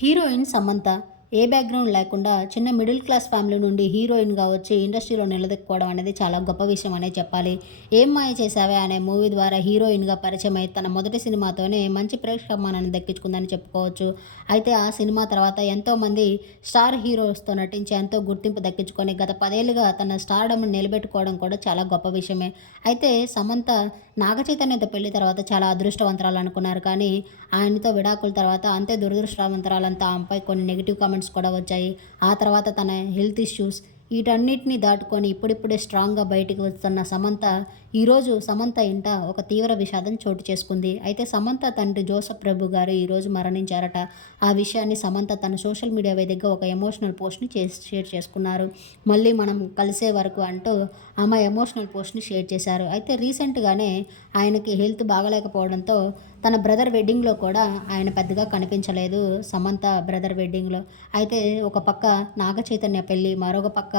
Heroine Samantha ఏ background లేకుండా చిన్న middle class family నుండి హీరోయిన్గా వచ్చి ఇండస్ట్రీలో నిలదొక్కుకోవడం అనేది చాలా గొప్ప విషయం అనే చెప్పాలి. ఏం మాయ చేసావే అనే మూవీ ద్వారా హీరోయిన్గా పరిచయం అయి తన మొదటి సినిమాతోనే మంచి ప్రేక్షకమానాన్ని దక్కించుకుందని చెప్పుకోవచ్చు. అయితే ఆ సినిమా తర్వాత ఎంతోమంది స్టార్ హీరోస్తో నటించి ఎంతో గుర్తింపు దక్కించుకొని గత పదేళ్ళుగా తన స్టార్డమ్ను నిలబెట్టుకోవడం కూడా చాలా గొప్ప విషయమే. అయితే సమంత నాగచైతన్యత పెళ్ళి తర్వాత చాలా అదృష్టవంతరాలు అనుకున్నారు కానీ ఆయనతో విడాకుల తర్వాత అంతే దురదృష్టవంతరాలంతా ఆమెపై కొన్ని నెగిటివ్ కామెంట్స్ కూడా వచ్చాయి. ఆ తర్వాత తన హెల్త్ ఇష్యూస్ వీటన్నిటిని దాటుకొని ఇప్పుడిప్పుడే స్ట్రాంగ్గా బయటికి వస్తున్న సమంత ఈరోజు సమంత ఇంట ఒక తీవ్ర విషాదం చోటు చేసుకుంది. అయితే సమంత తండ్రి జోసఫ్ ప్రభు గారు ఈరోజు మరణించారట. ఆ విషయాన్ని సమంత తన సోషల్ మీడియా వేదికగా ఒక ఎమోషనల్ పోస్ట్ని షేర్ చేసుకున్నారు. మళ్ళీ మనం కలిసే వరకు అంటూ ఆమె ఎమోషనల్ పోస్ట్ని షేర్ చేశారు. అయితే రీసెంట్గానే ఆయనకి హెల్త్ బాగలేకపోవడంతో తన బ్రదర్ వెడ్డింగ్లో కూడా ఆయన పెద్దగా కనిపించలేదు సమంత బ్రదర్ వెడ్డింగ్లో. అయితే ఒక పక్క నాగ చైతన్య పెళ్ళి మరొక పక్క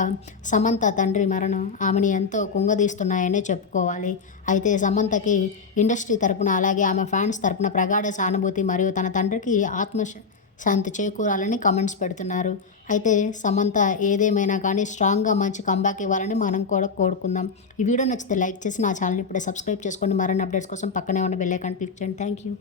సమంత తండ్రి మరణం ఆమెని ఎంతో కుంగదీస్తున్నాయనే చెప్పుకోవాలి. అయితే సమంతకి ఇండస్ట్రీ తరపున అలాగే ఆమె ఫ్యాన్స్ తరపున ప్రగాఢ సానుభూతి మరియు తన తండ్రికి ఆత్మ శాంతి చేకూరాలని కమెంట్స్ పెడుతున్నారు. అయితే సమంత ఏదేమైనా కానీ స్ట్రాంగ్గా మంచి కంబ్యాక్ ఇవ్వాలని మనం కూడా కోరుకుందాం. ఈ వీడియో నచ్చితే లైక్ చేసి నా ఛానల్ ఇప్పుడే సబ్స్క్రైబ్ చేసుకోండి మరిన్ని అప్డేట్స్ కోసం పక్కనే ఉన్న బెల్లైకాన్ క్లిక్ చేయండి. Thank you